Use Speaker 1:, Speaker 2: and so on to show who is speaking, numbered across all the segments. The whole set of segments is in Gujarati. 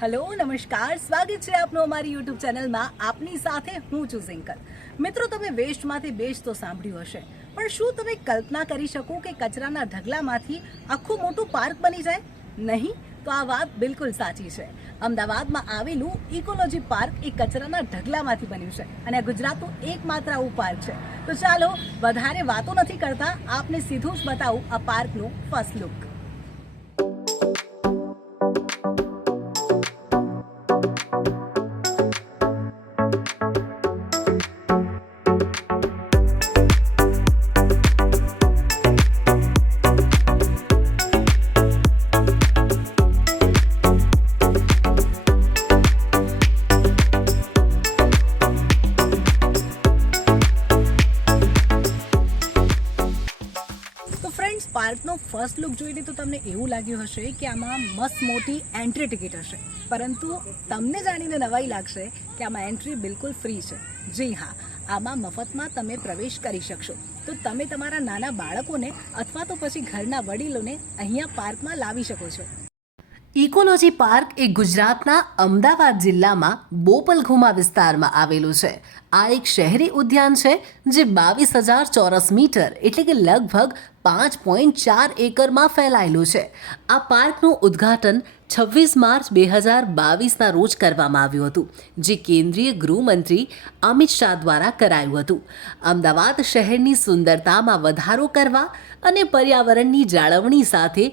Speaker 1: હેલો, નમસ્કાર. સ્વાગત છે આપનું અમારી યુટ્યુબ ચેનલમાં. આપની સાથે હું છું ઝિંકલ. મિત્રો, તમે વેસ્ટમાંથી બેસ્ટ તો સાંભળ્યું હશે, પણ શું તમે કલ્પના કરી શકો કે કચરાના ઢગલામાંથી આખું મોટું પાર્ક બની જાય? નહીં? તો આ વાત બિલકુલ સાચી છે. અમદાવાદમાં આવેલું ઇકોલોજી પાર્ક એ કચરાના ઢગલામાંથી બન્યું છે અને ગુજરાતનું એકમાત્ર આવું પાર્ક છે. તો ચાલો, વધારે વાતો નથી કરતા. આપને સીધું જ બતાવું આ પાર્કનું ફર્સ્ટ લુક. ફર્સ્ટ લુક જોઈને તો તમને એવું લાગ્યું હશે કે આમાં મસ્ત મોટી એન્ટ્રી ટિકિટ હશે. પરંતુ તમને જાણીને નવાઈ લાગશે કે આમાં એન્ટ્રી બિલકુલ ફ્રી છે. જી હા, આમાં મફતમાં તમે પ્રવેશ કરી શકશો. તો તમે તમારા નાના બાળકોને અથવા તો પછી ઘરના વડીલોને અહીંયા પાર્કમાં લાવી શકો છો. ઇકોલોજી પાર્ક એ ગુજરાતના અમદાવાદ જિલ્લામાં બોપલઘુમા વિસ્તારમાં આવેલું છે. આ એક શહેરી ઉદ્યાન છે, જે બાવીસ હજાર ચોરસ મીટર એટલે કે લગભગ પાંચ પોઈન્ટ ચાર એકરમાં ફેલાયેલું છે. આ પાર્કનું ઉદ્ઘાટન છવ્વીસ માર્ચ બે હજાર બાવીસના રોજ કરવામાં આવ્યું હતું, જે કેન્દ્રીય ગૃહમંત્રી અમિત શાહ દ્વારા કરાયું હતું. અમદાવાદ શહેરની સુંદરતામાં વધારો કરવા અને પર્યાવરણની જાળવણી સાથે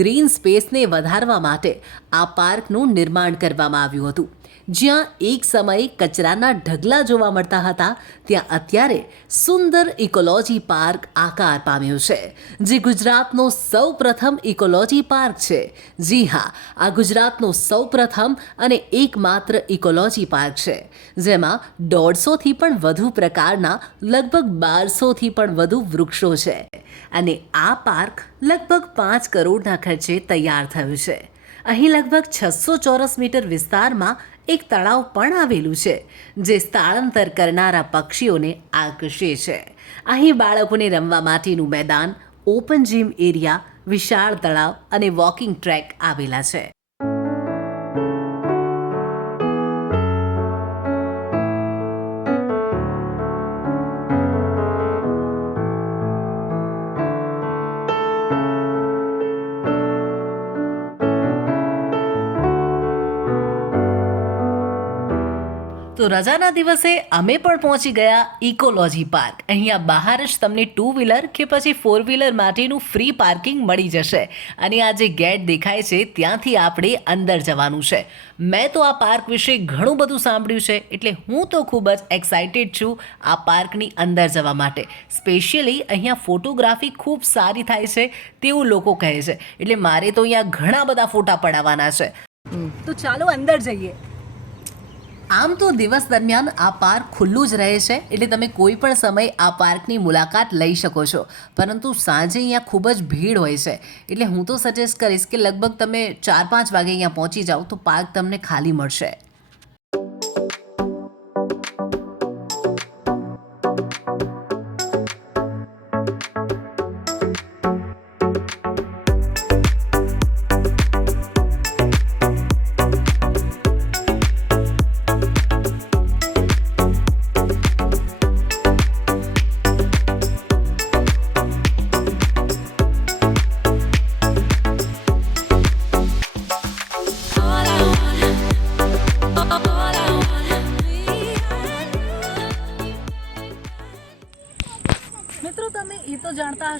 Speaker 1: ગ્રીન સ્પેસને વધારવા માટે આ પાર્કનું નિર્માણ કરવામાં આવ્યું હતું. જ્યાં એક સમયે કચરાના ઢગલા જોવા મળતા હતા, ત્યાં અત્યારે સુંદર ઇકોલોજી પાર્ક આકાર પામ્યો છે. જે ગુજરાતનો સૌ પ્રથમ ઇકોલોજી પાર્ક છે. જી હા, આ ગુજરાતનો સૌ પ્રથમ અને એકમાત્ર ઇકોલોજી પાર્ક છે, જેમાં દોઢસોથી પણ વધુ પ્રકારના, લગભગ બારસોથી પણ વધુ વૃક્ષો છે. અને આ પાર્ક લગભગ પાંચ કરોડના ખર્ચે તૈયાર થયું છે. અહીં લગભગ છસો ચોરસ મીટર વિસ્તારમાં એક તળાવ પણ આવેલું છે, જે સ્થળાંતર કરનારા પક્ષીઓને આકર્ષે છે. અહીં બાળકોને રમવા માટેનું મેદાન ઓપન જીમ એરિયા વિશાળ તળાવ અને વોકિંગ ટ્રેક આવેલા છે. તો રજાના દિવસે અમે પણ પહોંચી ગયા ઇકોલોજી પાર્ક અહીંયા બહાર જ તમને ટુ વ્હીલર કે પછી ફોર વ્હીલર માટેનું ફ્રી પાર્કિંગ મળી જશે. અને આ જે ગેટ દેખાય છે, ત્યાંથી આપણે અંદર જવાનું છે. મેં તો આ પાર્ક વિશે ઘણું બધું સાંભળ્યું છે, એટલે હું તો ખૂબ જ એક્સાઇટેડ છું આ પાર્કની અંદર જવા માટે. સ્પેશિયલી અહીંયા ફોટોગ્રાફી ખૂબ સારી થાય છે, તેવું લોકો કહે છે. એટલે મારે તો અહીંયા ઘણા બધા ફોટા પડાવવાના છે. તો ચાલો અંદર જઈએ. આમ તો દિવસ દરમિયાન આ પાર્ક ખુલ્લું જ રહે છે, એટલે તમે કોઈ પણ સમય આ પાર્કની મુલાકાત લઈ શકો છો. પરંતુ સાંજે અહીંયા ખૂબ જ ભીડ હોય છે, એટલે હું તો સજેસ્ટ કરીશ કે લગભગ તમે ચાર પાંચ વાગે અહીંયા પહોંચી જાઓ તો પાર્ક તમને ખાલી મળશે.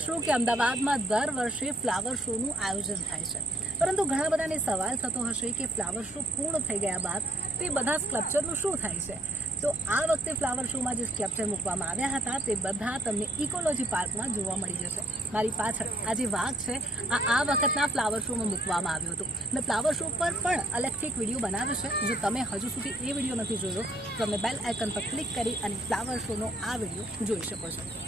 Speaker 1: તો કે અમદાવાદમાં દર વર્ષે ફ્લાવર શોનું આયોજન થાય છે. પરંતુ ઘણા બધાને સવાલ થતો હશે કે ફ્લાવર શો પૂર્ણ થઈ ગયા બાદ તે બધા સ્કલ્પચરનું શું થાય છે? તો આ વખતે ફ્લાવર શોમાં જે સ્કલ્પચર મૂકવામાં આવ્યા હતા તે બધા તમને ઇકોલોજી પાર્કમાં જોવા મળી જશે. મારી પાછળ આ જે વાઘ છે. આ આ વખતના ફ્લાવર શોમાં મૂકવામાં આવ્યો હતો. મેં ફ્લાવર શો પર પણ અલગથી એક વીડિયો બનાવ્યો છે. જો તમે હજુ સુધી એ વીડિયો નથી જોયો, તો તમે બેલ આઇકન પર ક્લિક કરી અને ફ્લાવર શોનો આ વીડિયો જોઈ શકો છો.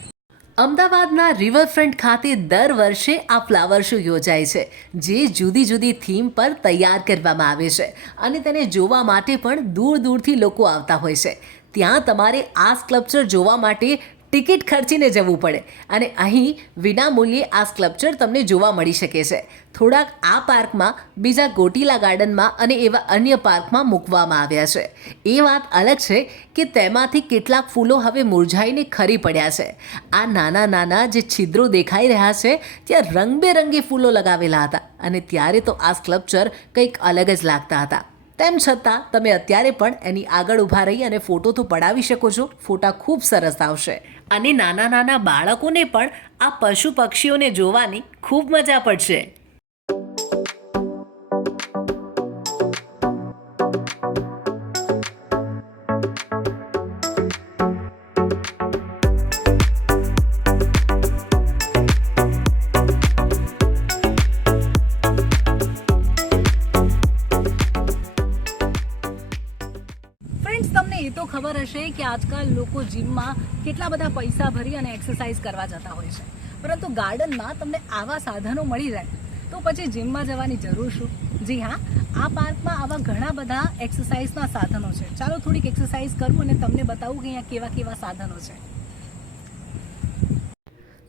Speaker 1: અમદાવાદના રિવરફ્રન્ટ ખાતે દર વર્ષે આ ફ્લાવર શો યોજાય છે, જે જુદી જુદી થીમ પર તૈયાર કરવામાં આવે છે અને તેને જોવા માટે પણ દૂર દૂરથી લોકો આવતા હોય છે. ત્યાં તમારે આ સ્કલ્પચર જોવા માટે ટિકિટ ખર્ચીને જવું પડે. અને અહીં વિનામૂલ્યે આ સ્કલ્પચર તમને જોવા મળી શકે છે. થોડાક આ પાર્કમાં, બીજા ગોટીલા ગાર્ડનમાં અને એવા અન્ય પાર્કમાં મૂકવામાં આવ્યા છે. એ વાત અલગ છે કે તેમાંથી કેટલાક ફૂલો હવે મુરઝાઈને ખરી પડ્યા છે. આ નાના નાના જે છિદ્રો દેખાઈ રહ્યા છે, ત્યાં રંગબેરંગી ફૂલો લગાવેલા હતા અને ત્યારે તો આ સ્કલ્પચર કંઈક અલગ જ લાગતા હતા. તેમ છતાં, તમે અત્યારે પણ એની આગળ ઊભા રહી અને ફોટો તો પડાવી શકો છો. ફોટા ખૂબ સરસ આવશે. અને નાના નાના બાળકોને પણ આ પશુ પક્ષીઓને જોવાની ખૂબ મજા પડશે.
Speaker 2: એ તો ખબર હશે કે આજકાલ લોકો જીમમાં કેટલા બધા પૈસા ભરી અને એક્સરસાઇઝ કરવા જતા હોય છે. પરંતુ ગાર્ડનમાં તમને આવા સાધનો મળી જાય તો પછી જીમમાં જવાની જરૂર શું? જી હા, આ પાર્કમાં આવા ઘણા બધા એક્સરસાઇઝના સાધનો છે. ચાલો થોડીક એક્સરસાઇઝ કરું અને તમને બતાવું કે અહીંયા કેવા કેવા સાધનો છે.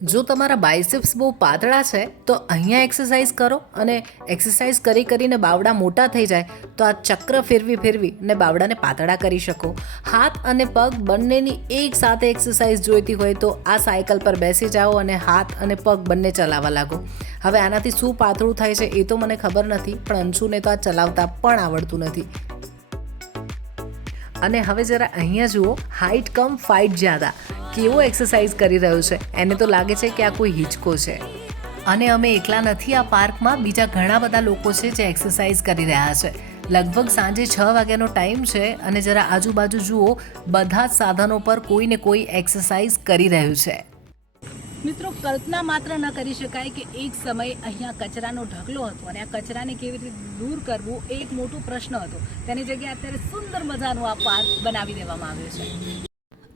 Speaker 1: જો તમારા બાયસેપ્સ બહુ પાતળા છે, તો અહીંયા એક્સરસાઇઝ કરો અને એક્સરસાઇઝ કરી કરીને બાવડા મોટા થઈ જાય, તો આ ચક્ર ફેરવી ફેરવી ને બાવડાને પાતળા કરી શકો. હાથ અને પગ બંનેની એક સાથે એક્સરસાઇઝ જોઈતી હોય તો આ સાયકલ પર બેસી જાઓ અને હાથ અને પગ બંને ચલાવવા લાગો. હવે આનાથી શું પાતળું થાય છે એ તો મને ખબર નથી, પણ અંશુને તો આ ચલાવતા પણ આવડતું નથી. અને હવે જરા અહીંયા જુઓ હાઇટ કમ, ફાઇટ જ્યાદા. કેવો એક્સરસાઇઝ કરી રહ્યો છે? એને તો લાગે છે કે આ કોઈ હિંચકો છે. અને અમે એકલા નથી આ પાર્કમાં, બીજા ઘણા બધા લોકો છે જે એક્સરસાઇઝ કરી રહ્યા છે. લગભગ સાંજે છ વાગ્યાનો ટાઈમ છે અને જરા આજુબાજુ જુઓ, બધા જ સાધનો પર કોઈ ને કોઈ એક્સરસાઇઝ કરી રહ્યું છે.
Speaker 2: મિત્રો, કલ્પના માત્ર ન કરી શકાય કે એક સમય અહીંયા કચરાનો ઢગલો હતો અને આ કચરાને કેવી રીતે દૂર કરવું એ એક મોટો પ્રશ્ન હતો. તેની જગ્યાએ અત્યારે સુંદર મજાનું આ પાર્ક બનાવી દેવામાં આવ્યો છે.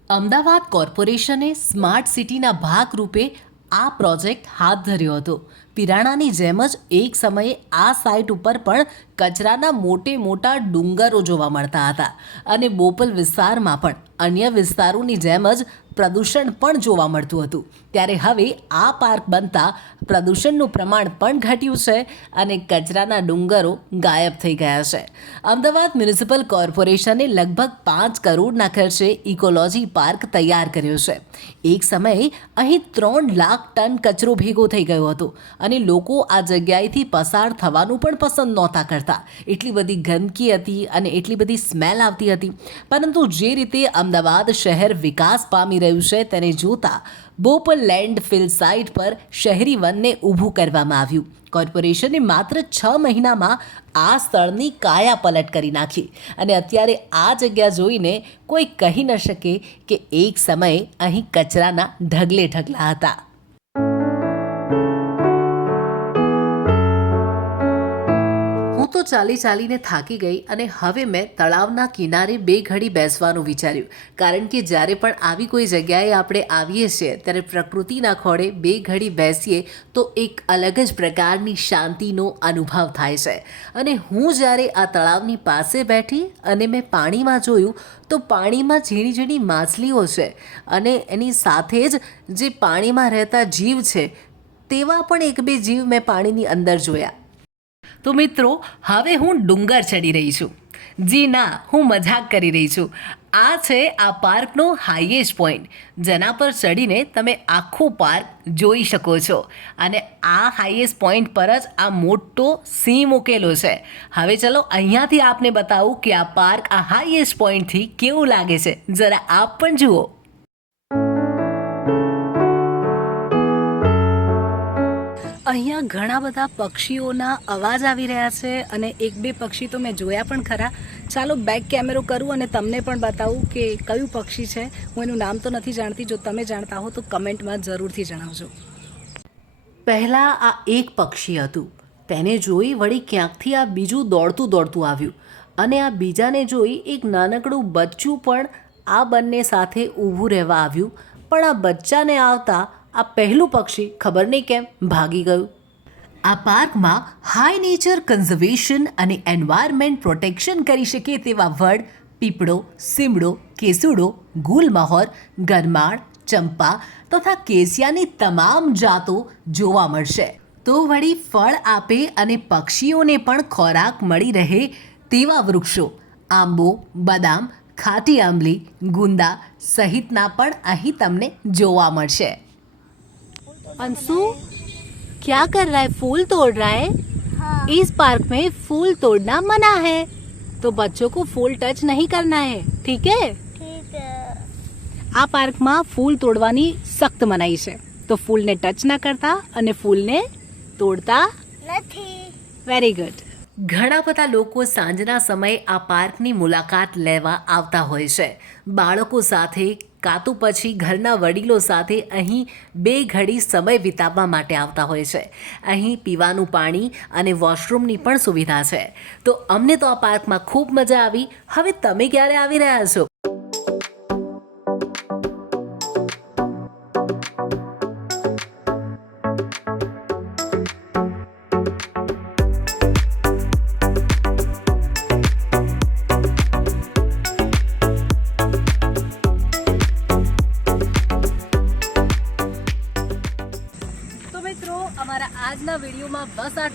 Speaker 1: અમદાવાદ કોર્પોરેશને સ્માર્ટ સિટીના ભાગરૂપે આ પ્રોજેક્ટ હાથ ધર્યો હતો. પિરાણાની જેમ જ એક સમયે આ સાઇટ ઉપર પણ કચરાના મોટે મોટા ડુંગરો જોવા મળતા હતા અને બોપલ વિસ્તારમાં પણ. અન્ય વિસ્તારોની જેમ જ પ્રદૂષણ પણ જોવા મળતું હતું. ત્યારે હવે આ પાર્ક બનતા પ્રદૂષણનું પ્રમાણ પણ ઘટ્યું છે અને કચરાના ડુંગરો ગાયબ થઈ ગયા છે. અમદાવાદ મ્યુનિસિપલ કોર્પોરેશને લગભગ પાંચ કરોડના ખર્ચે ઇકોલોજી પાર્ક તૈયાર કર્યો છે. એક સમયે અહીં ત્રણ લાખ ટન કચરો ભેગો થઈ ગયો હતો અને લોકો આ જગ્યાએથી પસાર થવાનું પણ પસંદ નહોતા કરતા. એટલી બધી ગંદકી હતી અને એટલી બધી સ્મેલ આવતી હતી. પરંતુ જે રીતે અમદાવાદ શહેર વિકાસ પામી રહ્યું છે તેને જોતા બોપલ લેન્ડ ફિલ સાઇટ પર શહેરી વનને ઊભું કરવામાં આવ્યું. કોર્પોરેશને માત્ર છ મહિનામાં આ સ્થળની કાયા પલટ કરી નાખી અને અત્યારે આ જગ્યા જોઈને કોઈ કહી ન શકે કે એક સમયે અહીં કચરાના ઢગલે ઢગલા હતા. તો ચાલી ચાલીને થાકી ગઈ અને હવે મેં તળાવના કિનારે બે ઘડી બેસવાનું વિચાર્યું. કારણ કે જ્યારે પણ આવી કોઈ જગ્યાએ આપણે આવીએ છીએ, ત્યારે પ્રકૃતિના ખોળે બે ઘડી બેસીએ તો એક અલગ જ પ્રકારની શાંતિનો અનુભવ થાય છે. અને હું જ્યારે આ તળાવની પાસે બેઠી અને મેં પાણીમાં જોયું, તો પાણીમાં ઝીણી ઝીણી માછલીઓ છે અને એની સાથે જ જે પાણીમાં રહેતા જીવ છે, તેવા પણ એક બે જીવ મેં પાણીની અંદર જોયા. તો મિત્રો, હવે હું ડુંગર ચડી રહી છું. જી ના, હું મજાક કરી રહી છું. આ છે આ પાર્કનો હાઈએસ્ટ પોઈન્ટ જેના પર ચડીને તમે આખું પાર્ક જોઈ શકો છો. અને આ હાઈએસ્ટ પોઈન્ટ પર જ આ મોટો સિંહ મૂકેલો છે. હવે ચલો, અહીંયાથી આપને બતાવું કે આ પાર્ક આ હાઈએસ્ટ પોઈન્ટથી કેવું લાગે છે. જરા આપ પણ જુઓ.
Speaker 2: અહીંયા ઘણા બધા પક્ષીઓના અવાજ આવી રહ્યા છે અને એક બે પક્ષી તો મેં જોયા પણ ખરા. ચાલો બેક કેમેરો કરું અને તમને પણ બતાવું કે કયું પક્ષી છે. હું એનું નામ તો નથી જાણતી. જો તમે જાણતા હો તો કમેન્ટમાં જરૂરથી જણાવજો.
Speaker 1: પહેલાં આ એક પક્ષી હતું. તેને જોઈ વળી ક્યાંકથી આ બીજું દોડતું દોડતું આવ્યું અને આ બીજાને જોઈ એક નાનકડું બચ્ચું પણ આ બંને સાથે ઊભું રહેવા આવ્યું. પણ આ બચ્ચાને આવતા આ પહેલું પક્ષી ખબર નહીં કેમ ભાગી ગયું. આ પાર્કમાં હાઈ નેચર કન્ઝર્વેશન અને એન્વાયરમેન્ટ પ્રોટેક્શન કરી શકે તેવા વડ, પીપળો, સીમડો, કેસુડો, ગુલમહોર, ગરમાળ, ચંપા તથા કેસિયાની તમામ જાતો જોવા મળશે. તો વળી ફળ આપે અને પક્ષીઓને પણ ખોરાક મળી રહે તેવા વૃક્ષો, આંબો, બદામ, ખાટી આંબલી, ગુંદા સહિતના પણ અહીં તમને જોવા મળશે.
Speaker 3: अंशु क्या कर रहा है फूल तोड़ रहा है इस पार्क में फूल तोड़ना मना है तो बच्चों को फूल टच नहीं करना है ठीक है આ પાર્કમાં ફૂલ તોડવાની સખ્ત મનાઈ છે તો ફૂલને ટચ ના કરતા અને ફૂલને તોડતા
Speaker 4: નથી
Speaker 3: વેરી ગુડ
Speaker 1: ઘણા બધા લોકો સાંજના સમયે આ પાર્કની મુલાકાત લેવા આવતા હોય છે. બાળકો સાથે, કાં તો પછી ઘરના વડીલો સાથે અહીં બે ઘડી સમય વિતાવવા માટે આવતા હોય છે. અહીં પીવાનું પાણી અને વોશરૂમની પણ સુવિધા છે. તો અમને તો આ પાર્કમાં ખૂબ મજા આવી. હવે તમે ક્યારે આવી રહ્યા છો?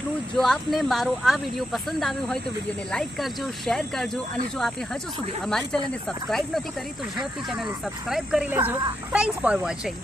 Speaker 2: આટલું જો. આપને મારો આ વીડિયો પસંદ આવ્યો હોય તો વિડીયોને લાઇક કરજો, શેર કરજો અને જો આપે હજુ સુધી અમારી ચેનલને સબસ્ક્રાઇબ નથી કરી તો ઝડપથી ચેનલને સબસ્ક્રાઇબ કરી લેજો. Thanks for watching